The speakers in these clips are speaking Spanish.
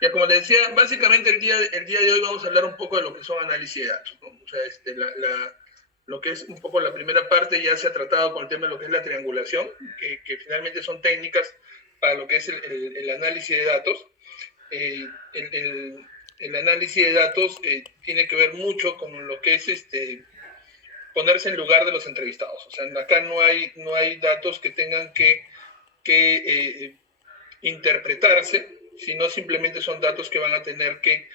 Ya como les decía, básicamente el día de hoy vamos a hablar un poco de lo que son análisis de datos, ¿no? O sea, lo que es un poco la primera parte ya se ha tratado con el tema de lo que es la triangulación, que finalmente son técnicas para lo que es el análisis de datos. El análisis de datos tiene que ver mucho con lo que es ponerse en lugar de los entrevistados. O sea, acá no hay datos que tengan que interpretarse, sino simplemente son datos que van a tener que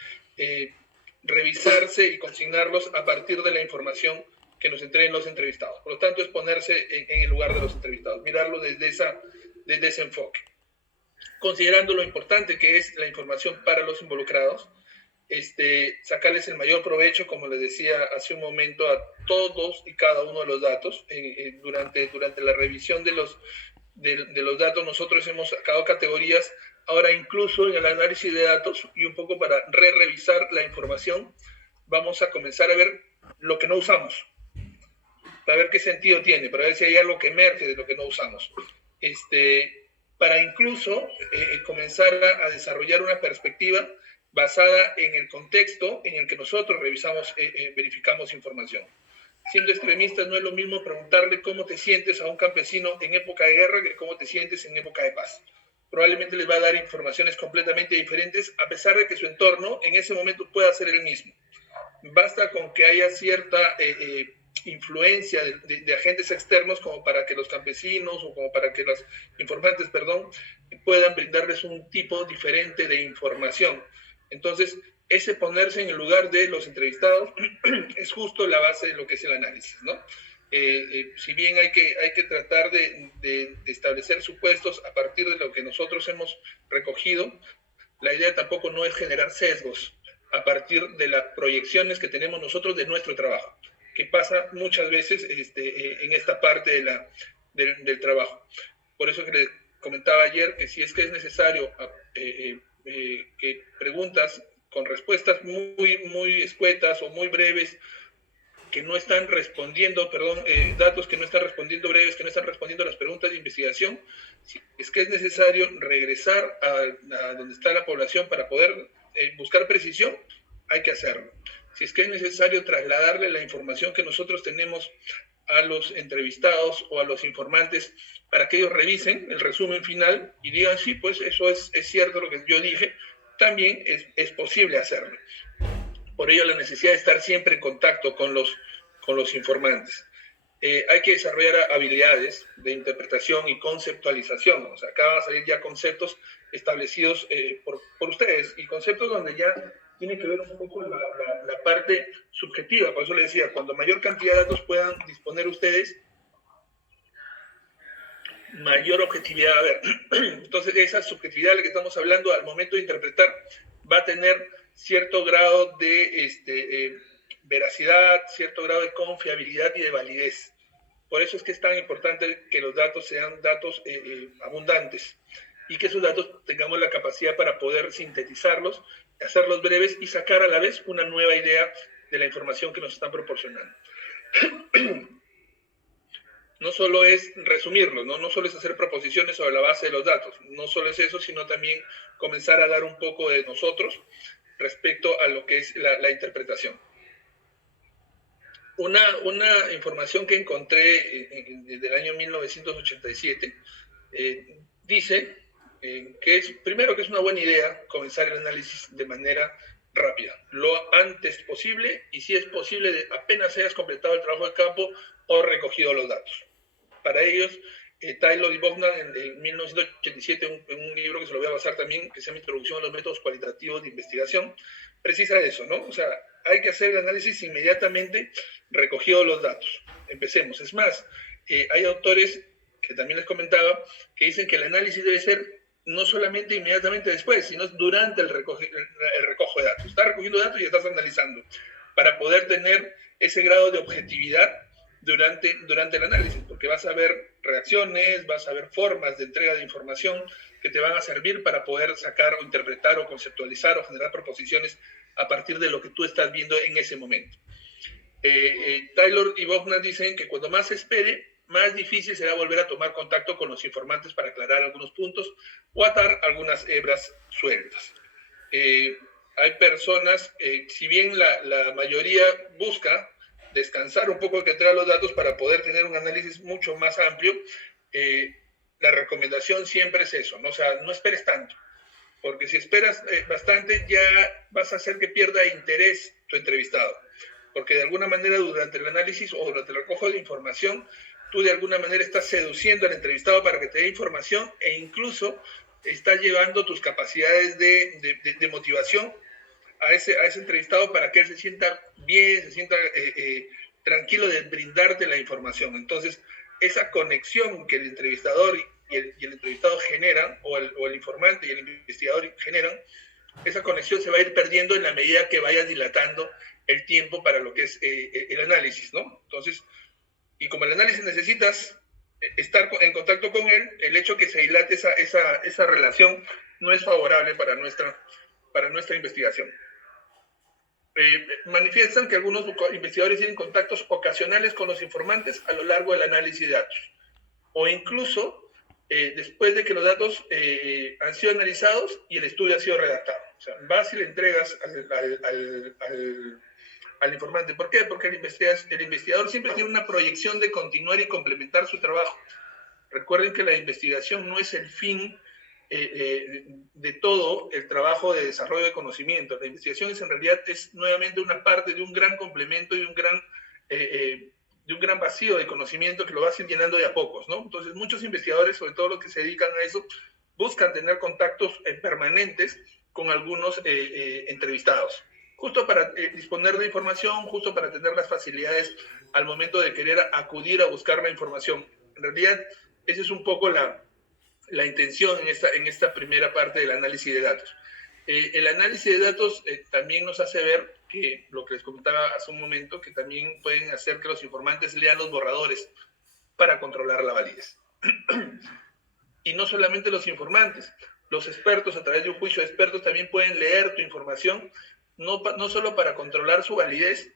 revisarse y consignarlos a partir de la información que nos entreguen los entrevistados. Por lo tanto, es ponerse en el lugar de los entrevistados, mirarlo desde ese enfoque. Considerando lo importante que es la información para los involucrados, sacarles el mayor provecho, como les decía hace un momento, a todos y cada uno de los datos. Durante la revisión de los datos, nosotros hemos sacado categorías, ahora incluso en el análisis de datos, y un poco para revisar la información, vamos a comenzar a ver lo que no usamos, para ver qué sentido tiene, para ver si hay algo que emerge de lo que no usamos. Para incluso comenzar a desarrollar una perspectiva basada en el contexto en el que nosotros verificamos información. Siendo extremistas, no es lo mismo preguntarle cómo te sientes a un campesino en época de guerra que cómo te sientes en época de paz. Probablemente les va a dar informaciones completamente diferentes, a pesar de que su entorno en ese momento pueda ser el mismo. Basta con que haya cierta influencia de agentes externos como para que los campesinos o como para que los informantes, puedan brindarles un tipo diferente de información. Entonces, ese ponerse en el lugar de los entrevistados es justo la base de lo que es el análisis, ¿no? Si bien hay que tratar de establecer supuestos a partir de lo que nosotros hemos recogido, la idea tampoco no es generar sesgos a partir de las proyecciones que tenemos nosotros de nuestro trabajo, que pasa muchas veces en esta parte del trabajo. Por eso que les comentaba ayer que si es que es necesario que preguntas con respuestas muy escuetas o muy breves, que no están respondiendo, datos que no están respondiendo breves, que no están respondiendo a las preguntas de investigación, si es que es necesario regresar a donde está la población para poder buscar precisión, hay que hacerlo. Si es que es necesario trasladarle la información que nosotros tenemos a los entrevistados o a los informantes para que ellos revisen el resumen final y digan, sí, pues eso es cierto lo que yo dije, también es posible hacerlo. Por ello, la necesidad de estar siempre en contacto con los informantes. Hay que desarrollar habilidades de interpretación y conceptualización. O sea, acá van a salir ya conceptos establecidos por ustedes y conceptos donde ya tiene que ver un poco la parte subjetiva. Por eso les decía, cuando mayor cantidad de datos puedan disponer ustedes, mayor objetividad va a haber. Entonces, esa subjetividad de la que estamos hablando al momento de interpretar va a tener cierto grado de veracidad, cierto grado de confiabilidad y de validez. Por eso es que es tan importante que los datos sean datos abundantes y que esos datos tengamos la capacidad para poder sintetizarlos, hacerlos breves y sacar a la vez una nueva idea de la información que nos están proporcionando. No solo es resumirlo, ¿no? Solo es hacer proposiciones sobre la base de los datos, no solo es eso, sino también comenzar a dar un poco de nosotros respecto a lo que es la interpretación. Una información que encontré desde el año 1987 dice primero que es una buena idea comenzar el análisis de manera rápida, lo antes posible, y si es posible, apenas hayas completado el trabajo de campo o recogido los datos. Para ellos, Taylor y Bogdan en 1987, en un libro que se lo voy a basar también, que se llama Introducción a los métodos cualitativos de investigación, precisa eso, ¿no? O sea, hay que hacer el análisis inmediatamente recogido los datos. Empecemos. Es más, hay autores que también les comentaba que dicen que el análisis debe ser no solamente inmediatamente después, sino durante el recojo de datos. Estás recogiendo datos y estás analizando para poder tener ese grado de objetividad durante el análisis, porque vas a ver reacciones, vas a ver formas de entrega de información que te van a servir para poder sacar o interpretar o conceptualizar o generar proposiciones a partir de lo que tú estás viendo en ese momento. Taylor y Bogdan dicen que cuando más se espere, más difícil será volver a tomar contacto con los informantes para aclarar algunos puntos o atar algunas hebras sueltas. Hay personas, si bien la mayoría busca descansar un poco que trae los datos para poder tener un análisis mucho más amplio, la recomendación siempre es eso, ¿no? O sea, no esperes tanto, porque si esperas bastante ya vas a hacer que pierda interés tu entrevistado, porque de alguna manera durante el análisis o durante el recojo de información, tú de alguna manera estás seduciendo al entrevistado para que te dé información e incluso estás llevando tus capacidades de motivación a ese entrevistado para que él se sienta bien, se sienta tranquilo de brindarte la información. Entonces, esa conexión que el entrevistador y el entrevistado generan, o el informante y el investigador generan, esa conexión se va a ir perdiendo en la medida que vayas dilatando el tiempo para lo que es el análisis, ¿no? Entonces, y como el análisis necesitas estar en contacto con él, el hecho que se dilate esa relación no es favorable para nuestra investigación. Manifiestan que algunos investigadores tienen contactos ocasionales con los informantes a lo largo del análisis de datos, o incluso después de que los datos han sido analizados y el estudio ha sido redactado. O sea, vas y le entregas al informante. ¿Por qué? Porque el investigador siempre tiene una proyección de continuar y complementar su trabajo. Recuerden que la investigación no es el fin de todo el trabajo de desarrollo de conocimiento. La investigación en realidad es nuevamente una parte de un gran complemento y de un gran vacío de conocimiento que lo vas llenando de a pocos, ¿no? Entonces, muchos investigadores, sobre todo los que se dedican a eso, buscan tener contactos permanentes con algunos entrevistados, justo para disponer de información, justo para tener las facilidades al momento de querer acudir a buscar la información. En realidad, esa es un poco la intención en esta primera parte del análisis de datos. El análisis de datos también nos hace ver que, lo que les comentaba hace un momento, que también pueden hacer que los informantes lean los borradores para controlar la validez. Y no solamente los informantes, los expertos, a través de un juicio de expertos, también pueden leer tu información, no solo para controlar su validez,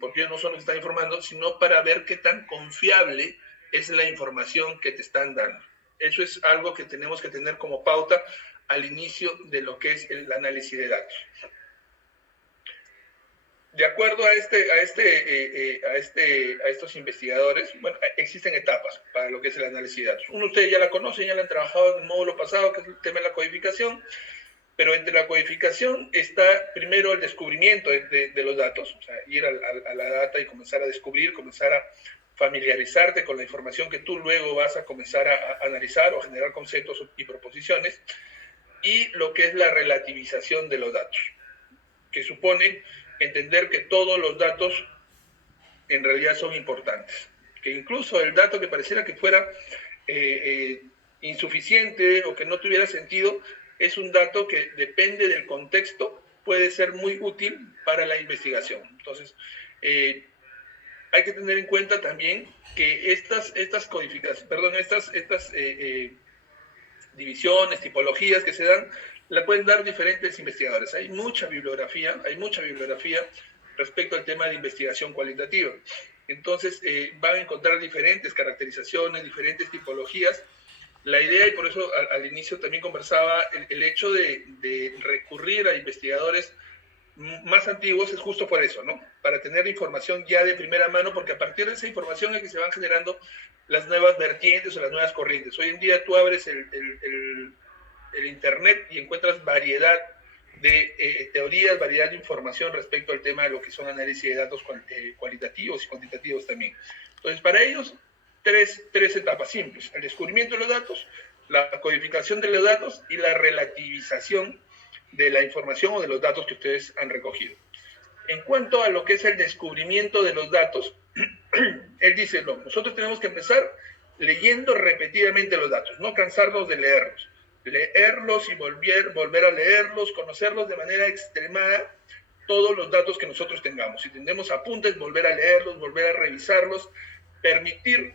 porque ellos no son los que están informando, sino para ver qué tan confiable es la información que te están dando. Eso es algo que tenemos que tener como pauta al inicio de lo que es el análisis de datos. De acuerdo a estos investigadores, bueno, existen etapas para lo que es el análisis de datos. Uno, ustedes ya la conocen, ya la han trabajado en el módulo pasado, que es el tema de la codificación, pero entre la codificación está primero el descubrimiento de los datos, o sea, ir a la data y comenzar a descubrir, comenzar a familiarizarte con la información que tú luego vas a comenzar a analizar o generar conceptos y proposiciones, y lo que es la relativización de los datos, que supone entender que todos los datos en realidad son importantes, que incluso el dato que pareciera que fuera insuficiente o que no tuviera sentido, es un dato que depende del contexto, puede ser muy útil para la investigación. Entonces, hay que tener en cuenta también que estas divisiones, tipologías que se dan, la pueden dar diferentes investigadores. Hay mucha bibliografía respecto al tema de investigación cualitativa. Entonces, van a encontrar diferentes caracterizaciones, diferentes tipologías. La idea, y por eso al inicio también conversaba, el hecho de recurrir a investigadores más antiguos es justo por eso, ¿no? Para tener información ya de primera mano, porque a partir de esa información es que se van generando las nuevas vertientes o las nuevas corrientes. Hoy en día tú abres el internet y encuentras variedad de teorías, variedad de información respecto al tema de lo que son análisis de datos cualitativos y cuantitativos también. Entonces, para ellos, tres etapas simples: el descubrimiento de los datos, la codificación de los datos y la relativización de la información o de los datos que ustedes han recogido. En cuanto a lo que es el descubrimiento de los datos, él dice, no, nosotros tenemos que empezar leyendo repetidamente los datos, no cansarnos de leerlos y volver a leerlos, conocerlos de manera extremada, todos los datos que nosotros tengamos. Si tenemos apuntes, volver a leerlos, volver a revisarlos, permitir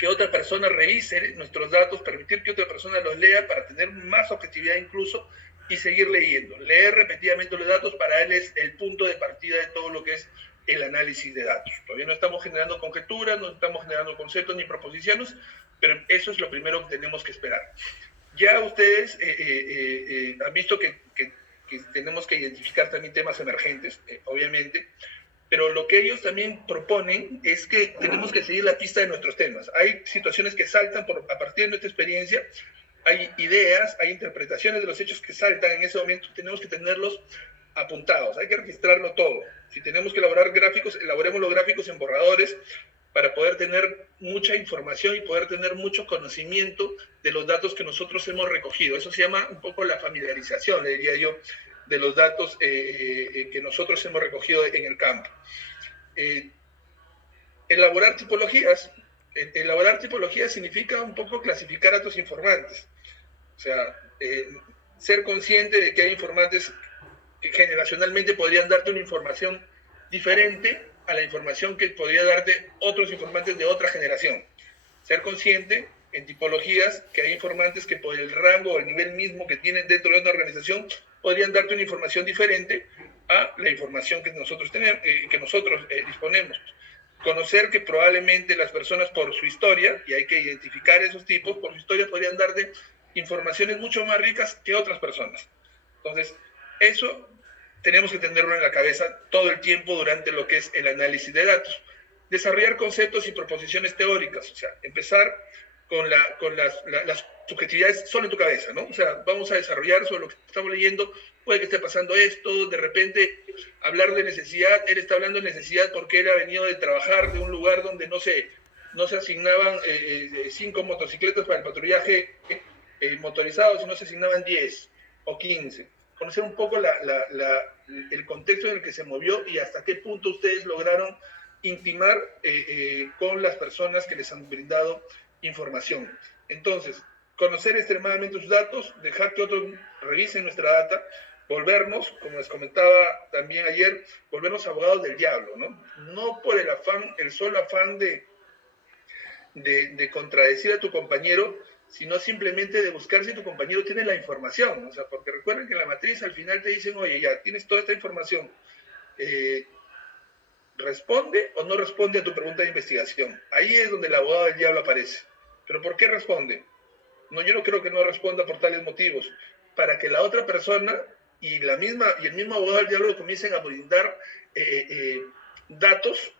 que otra persona revise nuestros datos, permitir que otra persona los lea para tener más objetividad incluso, y seguir leyendo. Leer repetidamente los datos para él es el punto de partida de todo lo que es el análisis de datos. Todavía no estamos generando conjeturas, no estamos generando conceptos ni proposiciones, pero eso es lo primero que tenemos que esperar. Ya ustedes han visto que tenemos que identificar también temas emergentes, obviamente, pero lo que ellos también proponen es que tenemos que seguir la pista de nuestros temas. Hay situaciones que saltan a partir de nuestra experiencia, hay ideas, hay interpretaciones de los hechos que saltan en ese momento, tenemos que tenerlos apuntados, hay que registrarlo todo. Si tenemos que elaborar gráficos, elaboremos los gráficos en borradores para poder tener mucha información y poder tener mucho conocimiento de los datos que nosotros hemos recogido. Eso se llama un poco la familiarización, le diría yo, de los datos que nosotros hemos recogido en el campo. Elaborar tipologías. Elaborar tipologías significa un poco clasificar a tus informantes. O sea, ser consciente de que hay informantes que generacionalmente podrían darte una información diferente a la información que podría darte otros informantes de otra generación. Ser consciente en tipologías que hay informantes que por el rango o el nivel mismo que tienen dentro de una organización podrían darte una información diferente a la información que nosotros tenemos, disponemos. Conocer que probablemente las personas por su historia, y hay que identificar esos tipos, por su historia podrían darte informaciones mucho más ricas que otras personas. Entonces, eso tenemos que tenerlo en la cabeza todo el tiempo durante lo que es el análisis de datos. Desarrollar conceptos y proposiciones teóricas, o sea, empezar con las subjetividades solo en tu cabeza, ¿no? O sea, vamos a desarrollar sobre lo que estamos leyendo, puede que esté pasando esto, de repente hablar de necesidad, él está hablando de necesidad porque él ha venido de trabajar de un lugar donde no se asignaban 5 motocicletas para el patrullaje motorizado, sino se asignaban 10 o 15. Conocer un poco el contexto en el que se movió y hasta qué punto ustedes lograron intimar con las personas que les han brindado información. Entonces, conocer extremadamente sus datos, dejar que otros revisen nuestra data, volvernos, como les comentaba también ayer, volvernos abogados del diablo, ¿no? No por el solo afán de contradecir a tu compañero, sino simplemente de buscar si tu compañero tiene la información. O sea, porque recuerden que en la matriz al final te dicen, oye, ya, tienes toda esta información, ¿responde o no responde a tu pregunta de investigación? Ahí es donde el abogado del diablo aparece. ¿Pero por qué responde? No, yo no creo que no responda por tales motivos. Para que la otra persona y el mismo abogado del diablo comiencen a brindar datos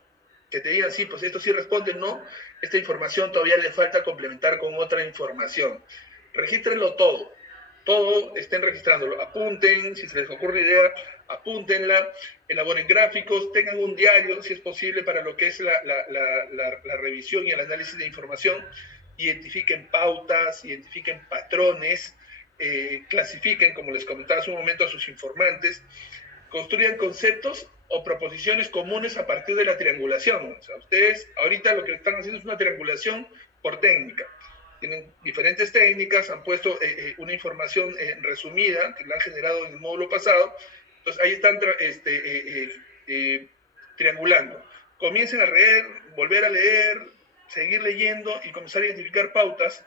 que te digan, sí, pues esto sí responde, no, esta información todavía le falta complementar con otra información. Regístrenlo todo estén registrándolo, apunten, si se les ocurre idea, apúntenla, elaboren gráficos, tengan un diario, si es posible, para lo que es la revisión y el análisis de información, identifiquen pautas, identifiquen patrones, clasifiquen, como les comentaba hace un momento, a sus informantes, construyan conceptos o proposiciones comunes a partir de la triangulación. O sea, ustedes ahorita lo que están haciendo es una triangulación por técnica. Tienen diferentes técnicas, han puesto una información resumida que la han generado en el módulo pasado. Entonces ahí están triangulando. Comiencen a leer, volver a leer, seguir leyendo y comenzar a identificar pautas,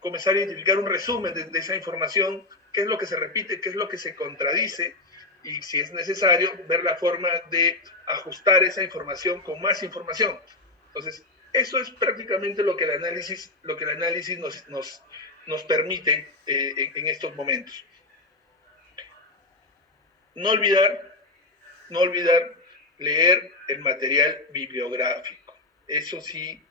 comenzar a identificar un resumen de esa información, qué es lo que se repite, qué es lo que se contradice, y si es necesario, ver la forma de ajustar esa información con más información. Entonces, eso es prácticamente lo que el análisis nos permite en estos momentos. No olvidar leer el material bibliográfico. Eso sí,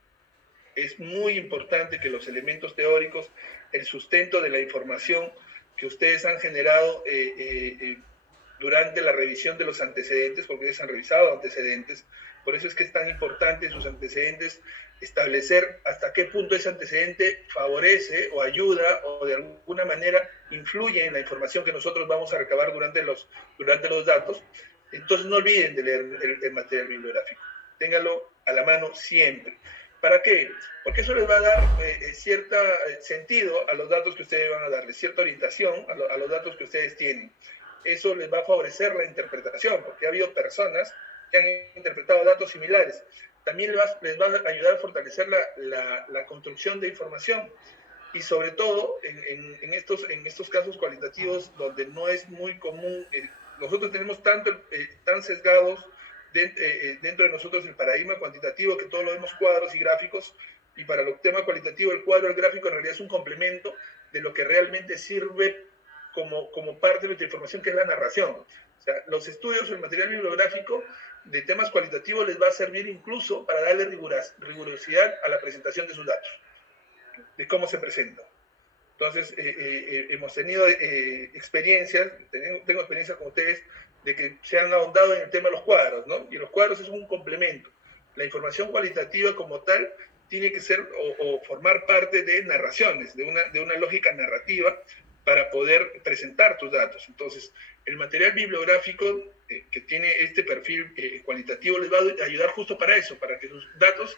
es muy importante que los elementos teóricos, el sustento de la información que ustedes han generado durante la revisión de los antecedentes, porque ustedes han revisado antecedentes, por eso es que es tan importante sus antecedentes, establecer hasta qué punto ese antecedente favorece o ayuda o de alguna manera influye en la información que nosotros vamos a recabar durante los datos. Entonces no olviden de leer el material bibliográfico, ténganlo a la mano siempre. ¿Para qué? Porque eso les va a dar cierto sentido a los datos que ustedes van a darles, cierta orientación a los datos que ustedes tienen. Eso les va a favorecer la interpretación, porque ha habido personas que han interpretado datos similares. También les va a ayudar a fortalecer la construcción de información. Y sobre todo en estos casos cualitativos donde no es muy común, nosotros tenemos tan sesgados dentro de nosotros el paradigma cuantitativo, que todo lo vemos cuadros y gráficos, y para el tema cualitativo el cuadro, el gráfico en realidad es un complemento de lo que realmente sirve como parte de nuestra información, que es la narración. O sea, los estudios, el material bibliográfico de temas cualitativos les va a servir incluso para darle rigurosidad a la presentación de sus datos, de cómo se presenta. Entonces, hemos tenido experiencias, tengo experiencias con ustedes, de que se han ahondado en el tema de los cuadros, ¿no? Y los cuadros es un complemento. La información cualitativa como tal tiene que ser o formar parte de narraciones, de una lógica narrativa para poder presentar tus datos. Entonces, el material bibliográfico que tiene este perfil cualitativo les va a ayudar justo para eso, para que sus datos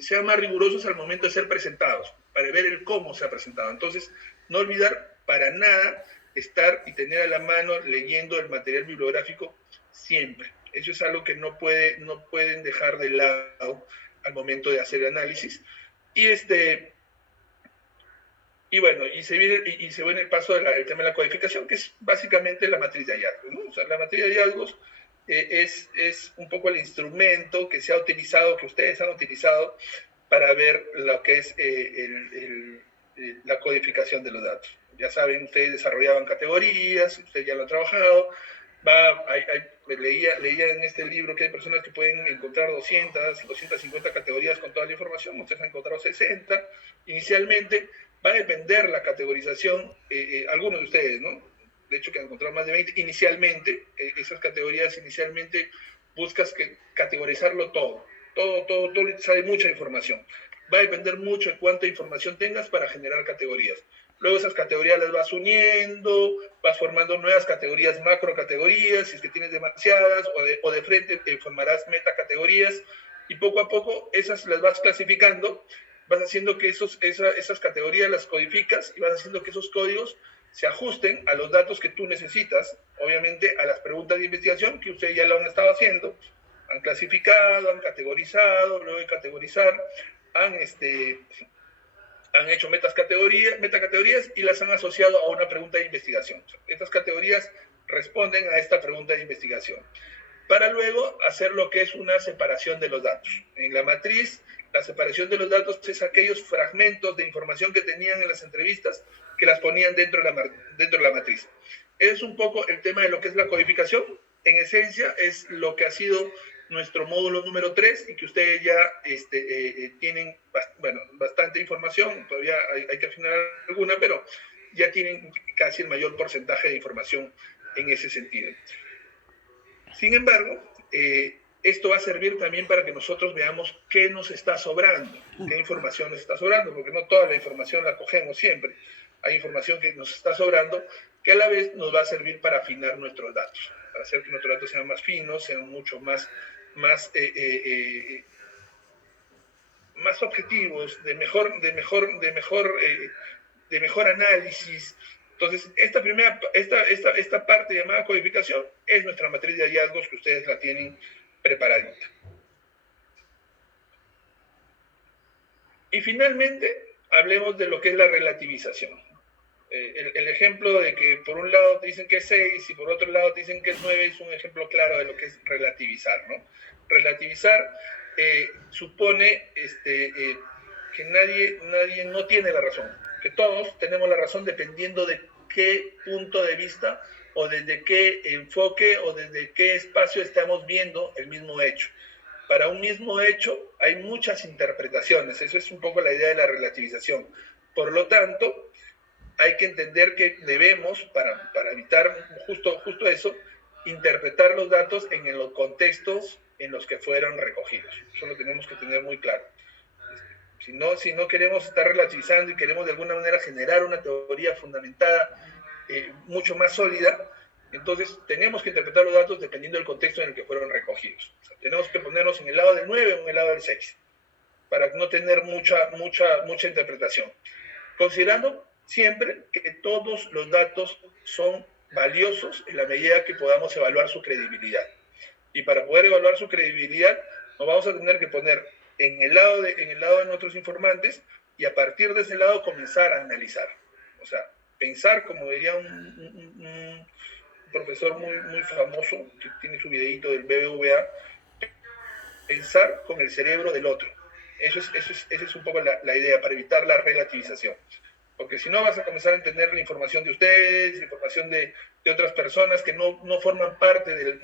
sean más rigurosos al momento de ser presentados, para ver el cómo se ha presentado. Entonces, no olvidar para nada estar y tener a la mano leyendo el material bibliográfico siempre. Eso es algo que no pueden dejar de lado al momento de hacer el análisis. Y bueno, y se viene el paso del tema de la codificación, que es básicamente la matriz de hallazgos, ¿no? O sea, la matriz de hallazgos es un poco el instrumento que se ha utilizado, que ustedes han utilizado para ver lo que es la codificación de los datos. Ya saben, ustedes desarrollaban categorías, ustedes ya lo han trabajado. Leía en este libro que hay personas que pueden encontrar 200, 250 categorías con toda la información, ustedes han encontrado 60 inicialmente. Va a depender la categorización, algunos de ustedes, ¿no? De hecho, que han encontrado más de 20 inicialmente, esas categorías inicialmente buscas categorizarlo todo sabe mucha información. Va a depender mucho de cuánta información tengas para generar categorías. Luego esas categorías las vas uniendo, vas formando nuevas categorías, macrocategorías, si es que tienes demasiadas, o de frente formarás metacategorías, y poco a poco esas las vas clasificando, vas haciendo que esas categorías las codificas y vas haciendo que esos códigos se ajusten a los datos que tú necesitas, obviamente a las preguntas de investigación que ustedes ya lo han estado haciendo, han clasificado, han categorizado, luego de categorizar, han hecho metacategorías y las han asociado a una pregunta de investigación. Estas categorías responden a esta pregunta de investigación, para luego hacer lo que es una separación de los datos. En la matriz, la separación de los datos es aquellos fragmentos de información que tenían en las entrevistas que las ponían dentro de la matriz. Es un poco el tema de lo que es la codificación. En esencia, es lo que ha sido nuestro módulo número 3 y que ustedes ya tienen bastante información. Todavía hay que afinar alguna, pero ya tienen casi el mayor porcentaje de información en ese sentido. Sin embargo, esto va a servir también para que nosotros veamos qué nos está sobrando, qué información nos está sobrando, porque no toda la información la cogemos siempre. Hay información que nos está sobrando que a la vez nos va a servir para afinar nuestros datos, para hacer que nuestros datos sean más finos, sean mucho más objetivos, de mejor análisis. Entonces, esta parte llamada codificación es nuestra matriz de hallazgos que ustedes la tienen preparadita. Y finalmente, hablemos de lo que es la relativización. El ejemplo de que por un lado te dicen que es 6 y por otro lado te dicen que es 9 es un ejemplo claro de lo que es relativizar, ¿no? Relativizar supone que nadie no tiene la razón, que todos tenemos la razón dependiendo de qué punto de vista o desde qué enfoque o desde qué espacio estamos viendo el mismo hecho. Para un mismo hecho hay muchas interpretaciones, eso es un poco la idea de la relativización. Por lo tanto, hay que entender que debemos, para evitar justo eso, interpretar los datos en los contextos en los que fueron recogidos. Eso lo tenemos que tener muy claro. Si no queremos estar relativizando y queremos de alguna manera generar una teoría fundamentada mucho más sólida, entonces tenemos que interpretar los datos dependiendo del contexto en el que fueron recogidos. O sea, tenemos que ponernos en el lado del 9 o en el lado del 6, para no tener mucha interpretación. Considerando siempre que todos los datos son valiosos en la medida que podamos evaluar su credibilidad. Y para poder evaluar su credibilidad, nos vamos a tener que poner en el lado de nuestros informantes y a partir de ese lado comenzar a analizar. O sea, pensar, como diría un profesor muy famoso que tiene su videito del BBVA, pensar con el cerebro del otro. Esa es un poco la idea, para evitar la relativización. Porque si no vas a comenzar a entender la información de ustedes, la información de otras personas que no forman parte de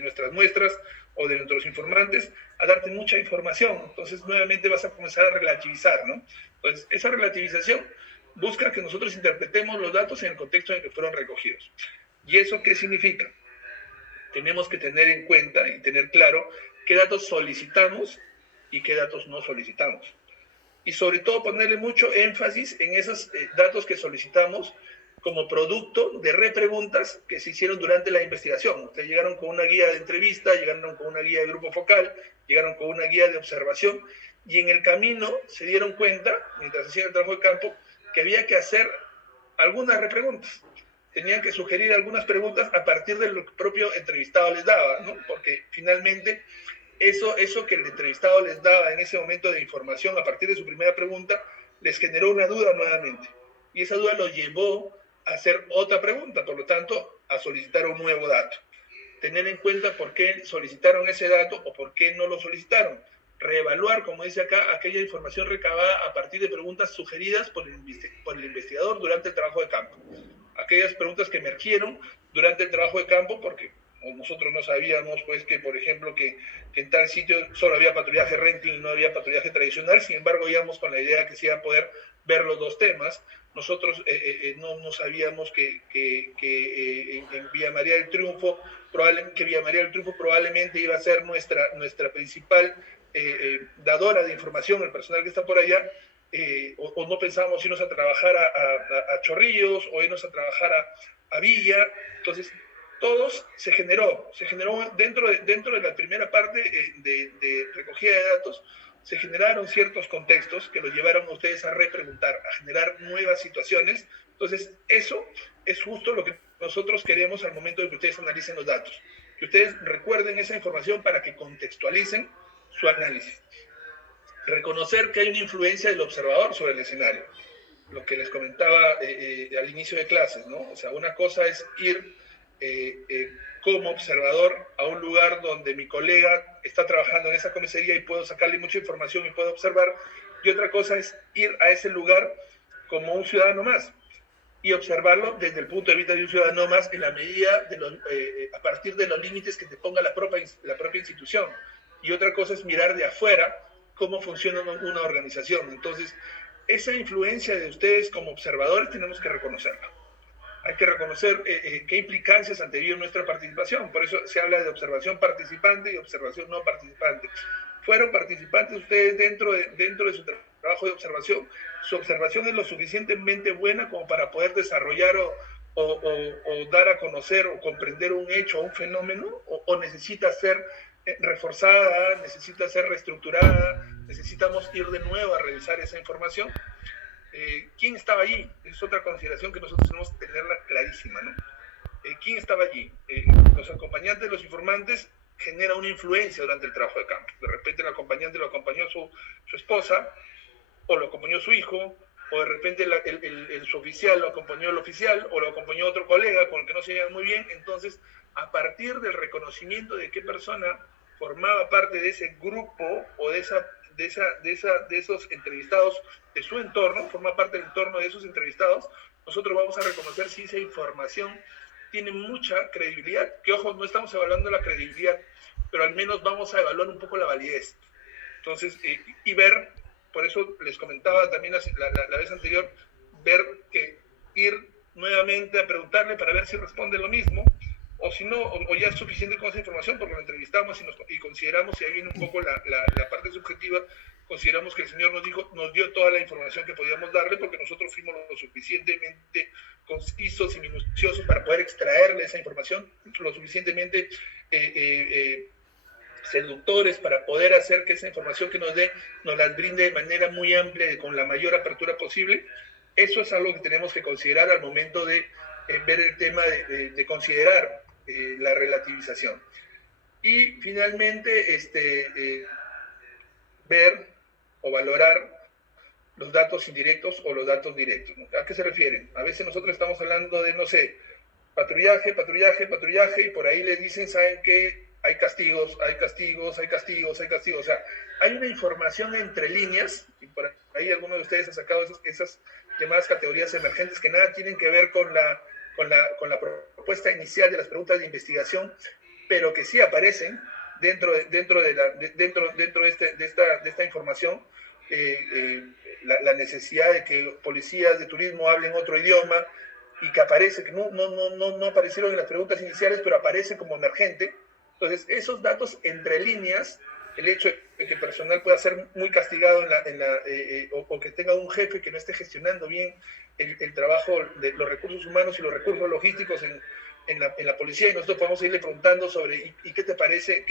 nuestras muestras o de nuestros informantes, a darte mucha información. Entonces nuevamente vas a comenzar a relativizar, ¿no? Entonces esa relativización busca que nosotros interpretemos los datos en el contexto en el que fueron recogidos. ¿Y eso qué significa? Tenemos que tener en cuenta y tener claro qué datos solicitamos y qué datos no solicitamos. Y sobre todo ponerle mucho énfasis en esos datos que solicitamos como producto de repreguntas que se hicieron durante la investigación. Ustedes llegaron con una guía de entrevista, llegaron con una guía de grupo focal, llegaron con una guía de observación, y en el camino se dieron cuenta, mientras hacían el trabajo de campo, que había que hacer algunas repreguntas. Tenían que sugerir algunas preguntas a partir de lo que el propio entrevistado les daba, ¿no? Porque finalmente eso que el entrevistado les daba en ese momento de información a partir de su primera pregunta, les generó una duda nuevamente. Y esa duda los llevó a hacer otra pregunta, por lo tanto, a solicitar un nuevo dato. Tener en cuenta por qué solicitaron ese dato o por qué no lo solicitaron. Reevaluar, como dice acá, aquella información recabada a partir de preguntas sugeridas por el investigador durante el trabajo de campo. Aquellas preguntas que emergieron durante el trabajo de campo, porque nosotros no sabíamos, pues, que, por ejemplo, que en tal sitio solo había patrullaje renting y no había patrullaje tradicional. Sin embargo, íbamos con la idea que se iba a poder ver los dos temas. Nosotros no sabíamos que en Villa María del Triunfo, probablemente iba a ser nuestra principal dadora de información, el personal que está por allá. O no pensábamos irnos a trabajar a Chorrillos o irnos a trabajar a Villa. Entonces, todos se generó dentro de la primera parte de recogida de datos, se generaron ciertos contextos que los llevaron a ustedes a repreguntar, a generar nuevas situaciones. Entonces, eso es justo lo que nosotros queremos al momento de que ustedes analicen los datos, que ustedes recuerden esa información para que contextualicen su análisis. Reconocer que hay una influencia del observador sobre el escenario, lo que les comentaba al inicio de clases, ¿no? O sea, una cosa es ir como observador a un lugar donde mi colega está trabajando en esa comisaría y puedo sacarle mucha información y puedo observar, y otra cosa es ir a ese lugar como un ciudadano más y observarlo desde el punto de vista de un ciudadano más en la medida a partir de los límites que te ponga la propia institución. Y otra cosa es mirar de afuera cómo funciona una organización. Entonces, esa influencia de ustedes como observadores tenemos que reconocerla. Hay que reconocer qué implicancias han tenido nuestra participación. Por eso se habla de observación participante y observación no participante. Fueron participantes ustedes dentro de su trabajo de observación. Su observación es lo suficientemente buena como para poder desarrollar o dar a conocer o comprender un hecho o un fenómeno, o necesita ser reforzada, necesita ser reestructurada, necesitamos ir de nuevo a revisar esa información. ¿Quién estaba allí? Es otra consideración que nosotros tenemos que tenerla clarísima, ¿no? ¿Quién estaba allí? Los acompañantes, los informantes, genera una influencia durante el trabajo de campo. De repente el acompañante lo acompañó su esposa, o lo acompañó su hijo, o de repente su oficial lo acompañó el oficial, o lo acompañó otro colega con el que no se llevan muy bien. Entonces, a partir del reconocimiento de qué persona formaba parte de ese grupo o de esos entrevistados, de su entorno, forma parte del entorno de esos entrevistados, nosotros vamos a reconocer si esa información tiene mucha credibilidad, que ojo, no estamos evaluando la credibilidad, pero al menos vamos a evaluar un poco la validez. Entonces, y ver, por eso les comentaba también la vez anterior, ver que ir nuevamente a preguntarle para ver si responde lo mismo, o si no, o ya es suficiente con esa información porque lo entrevistamos y consideramos, y ahí viene un poco la parte subjetiva, consideramos que el señor nos dio toda la información que podíamos darle porque nosotros fuimos lo suficientemente concisos y minuciosos para poder extraerle esa información, lo suficientemente seductores para poder hacer que esa información que nos dé nos la brinde de manera muy amplia, con la mayor apertura posible. Eso es algo que tenemos que considerar al momento de ver el tema de considerar la relativización. Y finalmente, ver o valorar los datos indirectos o los datos directos, ¿no? ¿A qué se refieren? A veces nosotros estamos hablando de, no sé, patrullaje, y por ahí les dicen, ¿saben qué? Hay castigos. O sea, hay una información entre líneas, y por ahí alguno de ustedes ha sacado esas llamadas categorías emergentes que nada tienen que ver con la propuesta inicial de las preguntas de investigación, pero que sí aparecen dentro de esta información. La necesidad de que policías de turismo hablen otro idioma, y que aparece, que no aparecieron en las preguntas iniciales, pero aparece como emergente. Entonces, esos datos entre líneas, el hecho de que el personal pueda ser muy castigado o que tenga un jefe que no esté gestionando bien el trabajo de los recursos humanos y los recursos logísticos en la policía, y nosotros podemos irle preguntando sobre, ¿y qué te parece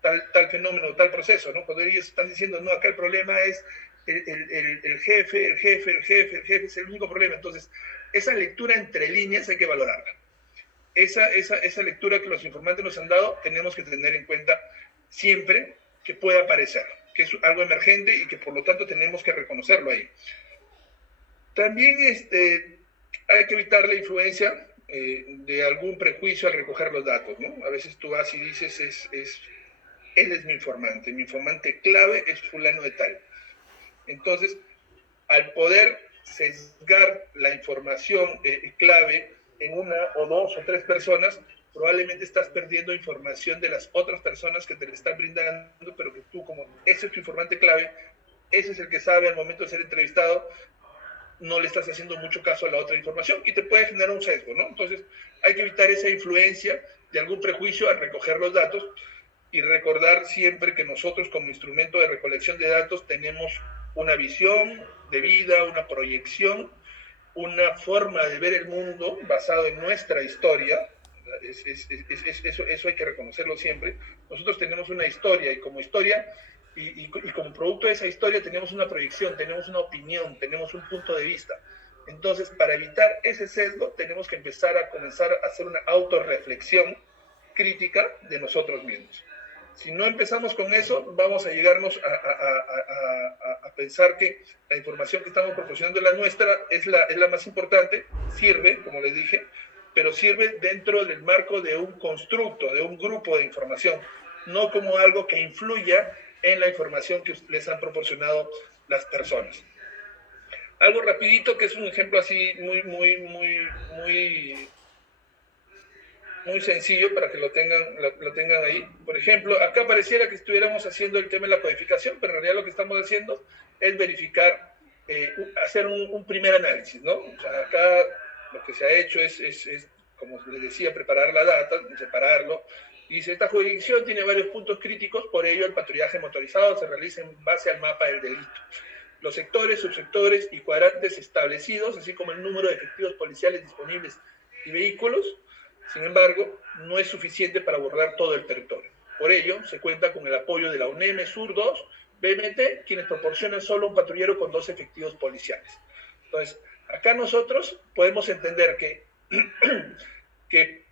tal fenómeno, tal proceso, ¿no? Cuando ellos están diciendo, no, acá el problema es el jefe es el único problema. Entonces, esa lectura entre líneas hay que valorarla. Esa lectura que los informantes nos han dado, tenemos que tener en cuenta siempre que pueda aparecer, que es algo emergente y que por lo tanto tenemos que reconocerlo ahí. También hay que evitar la influencia de algún prejuicio al recoger los datos, ¿no? A veces tú vas y dices, él es mi informante clave es fulano de tal. Entonces, al poder sesgar la información clave en una o dos o tres personas, probablemente estás perdiendo información de las otras personas que te la están brindando, pero que tú, como ese es tu informante clave, ese es el que sabe al momento de ser entrevistado, no le estás haciendo mucho caso a la otra información y te puede generar un sesgo, ¿no? Entonces, hay que evitar esa influencia de algún prejuicio al recoger los datos, y recordar siempre que nosotros como instrumento de recolección de datos tenemos una visión de vida, una proyección, una forma de ver el mundo basado en nuestra historia. Eso hay que reconocerlo siempre. Nosotros tenemos una historia, y como historia y como producto de esa historia tenemos una proyección, tenemos una opinión, tenemos un punto de vista. Entonces, para evitar ese sesgo, tenemos que comenzar a hacer una autorreflexión crítica de nosotros mismos. Si no empezamos con eso, vamos a llegarnos a pensar que la información que estamos proporcionando, la nuestra, es la más importante, sirve, como les dije, pero sirve dentro del marco de un constructo, de un grupo de información, no como algo que influya en la información que les han proporcionado las personas. Algo rapidito, que es un ejemplo así muy sencillo para que lo tengan ahí. Por ejemplo, acá pareciera que estuviéramos haciendo el tema de la codificación, pero en realidad lo que estamos haciendo es verificar, hacer un primer análisis, ¿no? O sea, acá lo que se ha hecho es, como les decía, preparar la data, separarlo. Y dice, esta jurisdicción tiene varios puntos críticos, por ello el patrullaje motorizado se realiza en base al mapa del delito. Los sectores, subsectores y cuadrantes establecidos, así como el número de efectivos policiales disponibles y vehículos. Sin embargo, no es suficiente para abordar todo el territorio. Por ello, se cuenta con el apoyo de la UNEM Sur 2, BMT, quienes proporcionan solo un patrullero con 2 efectivos policiales. Entonces, acá nosotros podemos entender que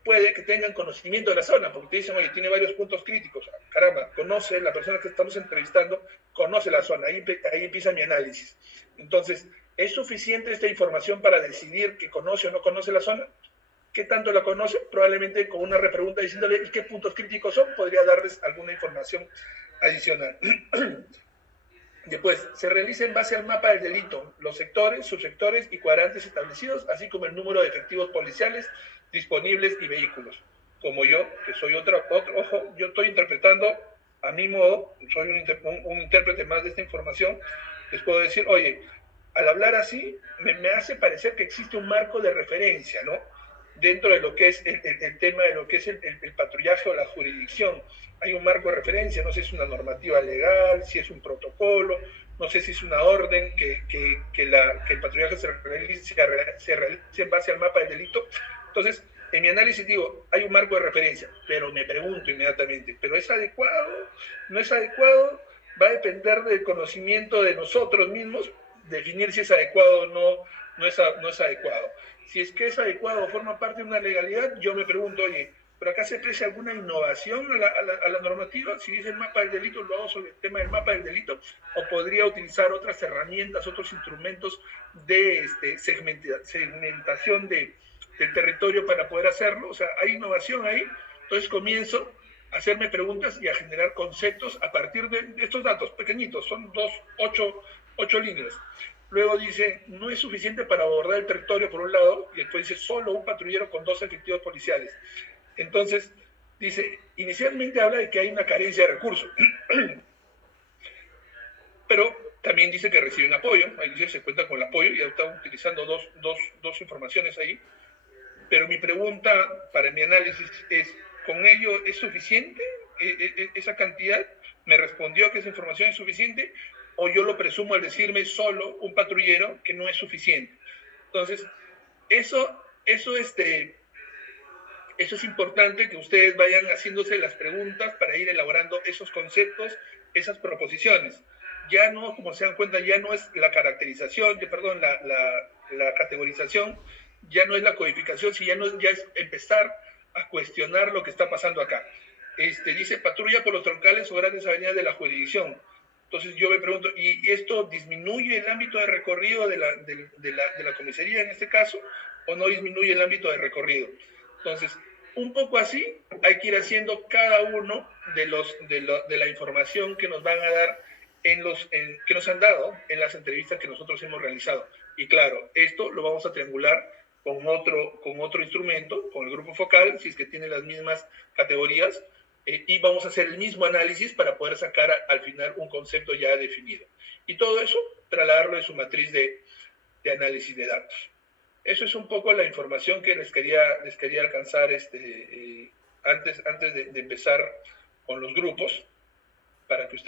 puede que tengan conocimiento de la zona, porque te dicen, oye, tiene varios puntos críticos. Caramba, conoce, la persona que estamos entrevistando conoce la zona, ahí empieza mi análisis. Entonces, ¿es suficiente esta información para decidir que conoce o no conoce la zona? ¿Qué tanto la conoce? Probablemente con una repregunta diciéndole, ¿y qué puntos críticos son? Podría darles alguna información adicional. Después, se realiza en base al mapa del delito, los sectores, subsectores y cuadrantes establecidos, así como el número de efectivos policiales disponibles y vehículos. Como yo, que soy ojo, yo estoy interpretando a mi modo, soy un intérprete más de esta información, les puedo decir, oye, al hablar así, me hace parecer que existe un marco de referencia, ¿no? Dentro de lo que es el tema de lo que es el patrullaje o la jurisdicción. Hay un marco de referencia, no sé si es una normativa legal, si es un protocolo, no sé si es una orden que el patrullaje se realice en base al mapa del delito. Entonces, en mi análisis digo, hay un marco de referencia, pero me pregunto inmediatamente, ¿pero es adecuado? ¿No es adecuado? Va a depender del conocimiento de nosotros mismos, definir si es adecuado o no es adecuado. Si es que es adecuado o forma parte de una legalidad, yo me pregunto, oye, ¿pero acá se aprecia alguna innovación a la normativa? Si dice el mapa del delito, lo hago sobre el tema del mapa del delito, o podría utilizar otras herramientas, otros instrumentos de segmentación del territorio para poder hacerlo, o sea, hay innovación ahí, entonces comienzo a hacerme preguntas y a generar conceptos a partir de estos datos pequeñitos, son 8 líneas. Luego dice, no es suficiente para abordar el territorio por un lado, y después dice, solo un patrullero con 2 efectivos policiales. Entonces, dice, inicialmente habla de que hay una carencia de recursos, pero también dice que reciben apoyo, ahí dice se cuenta con el apoyo, y están utilizando dos informaciones ahí, pero mi pregunta para mi análisis es, ¿con ello es suficiente esa cantidad? ¿Me respondió que esa información es suficiente? ¿O yo lo presumo al decirme solo un patrullero que no es suficiente? Entonces, eso es importante que ustedes vayan haciéndose las preguntas para ir elaborando esos conceptos, esas proposiciones. Ya no, como se dan cuenta, ya no es la caracterización, la categorización, ya no es la codificación, sino ya es empezar a cuestionar lo que está pasando acá. Dice patrulla por los troncales o grandes avenidas de la jurisdicción. Entonces yo me pregunto, ¿y esto disminuye el ámbito de recorrido de la comisaría en este caso o no disminuye el ámbito de recorrido? Entonces, un poco así hay que ir haciendo cada uno de la información que nos van a dar que nos han dado en las entrevistas que nosotros hemos realizado. Y claro, esto lo vamos a triangular con otro instrumento, con el grupo focal, si es que tiene las mismas categorías, y vamos a hacer el mismo análisis para poder sacar al final un concepto ya definido. Y todo eso, trasladarlo en su matriz de análisis de datos. Eso es un poco la información que les quería alcanzar antes de empezar con los grupos, para que ustedes